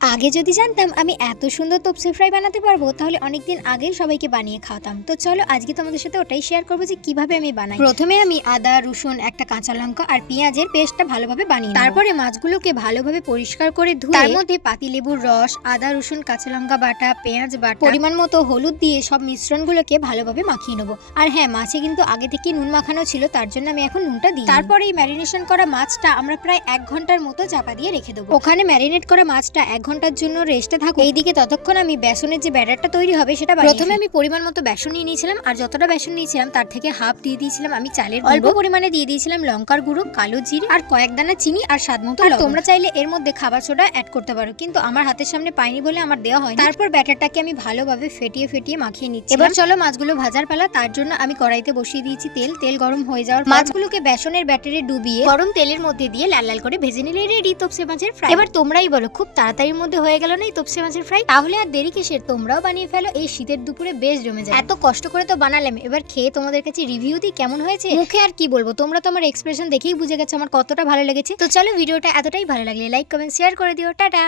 আগে যদি জানতাম আমি এত সুন্দর তপসি ফ্রাই বানাতে পারবো তাহলে অনেকদিন আগেই সবাইকে বানিয়ে খাওয়াতাম। তো চলো আজকে তোমাদের সাথে ওটাই শেয়ার করবো যে কিভাবে আমি বানাই। প্রথমে আমি আদা, রসুন, একটা কাঁচা লঙ্কা আর পেঁয়াজের পেস্টটা ভালোভাবে বানিয়ে তারপরে মাছগুলোকে ভালোভাবে পরিষ্কার করে ধুয়ে তার মধ্যে পাতিলেবুর রস, আদা, রসুন, কাঁচা লঙ্কা বাটা, পেঁয়াজ বাটা, পরিমাণ মতো হলুদ দিয়ে সব মিশ্রণগুলোকে ভালোভাবে মাখিয়ে নেবো। আর হ্যাঁ, মাছে কিন্তু আগে থেকে নুন মাখানো ছিল, তার জন্য আমি এখন নুনটা দিই। তারপরে এই ম্যারিনেশন করা মাছটা আমরা প্রায় 1 ঘন্টার মতো চাপা দিয়ে রেখে দেবো। ওখানে ম্যারিনেট করা মাছটা 1 ঘন্টার জন্য রেস্টে থাকুক। এইদিকে ততক্ষণ আমি বেসনের যে ব্যাটারটা তৈরি হবে সেটা প্রথমে আমি পরিমাণ মতো বেসন নিয়ে নিয়েছিলাম, আর যতটা বেসন নিয়েছিলাম তার থেকে হাফ দিয়ে দিয়েছিলাম আমি চালের গুঁড়ো। অল্প পরিমাণে দিয়ে দিয়েছিলাম লঙ্কার গুঁড়ো, কালো জিরে আর কয়েক দানা চিনি আর স্বাদ মতো লবণ। তোমরা চাইলে এর মধ্যে খাবার সোডা অ্যাড করতে পারো, কিন্তু আমার হাতের সামনে পাইনি বলে আমার দেওয়া হয়নি। তারপর ব্যাটারটাকে আমি ভালোভাবে ফেটিয়ে ফেটিয়ে মাখিয়ে নিচ্ছি। এবার চলো মাছগুলো ভাজার পালা। তার জন্য আমি কড়াইতে বসিয়ে দিয়েছি তেল। তেল গরম হয়ে যাওয়ার মাছগুলোকে বেসনের ব্যাটারে ডুবিয়ে গরম তেলের মধ্যে দিয়ে লাল লাল করে ভেজে নিলে রেডি তপসে মাছের ফ্রাই। এবার তোমরাই বলো, খুব তাড়াতাড়ির মধ্যে হয়ে গেল না এই তপসে মাছের ফ্রাই? তাহলে আর দেরি কিসের, তোমরাও বানিয়ে ফেলো। এই শীতের দুপুরে বেশ জমে যায়। এত কষ্ট করে তো বানালাম, এবার খেয়ে তোমাদের কাছে রিভিউ দিই কেমন হয়েছে। মুখে আর কি বলবো, তোমরা তো আমার এক্সপ্রেশন দেখেই বুঝে গেছো আমার কতটা ভালো লেগেছে। তো চলো, ভিডিওটা এতটাই ভালো লাগলে লাইক, কমেন্ট, শেয়ার করে দিও। টাটা।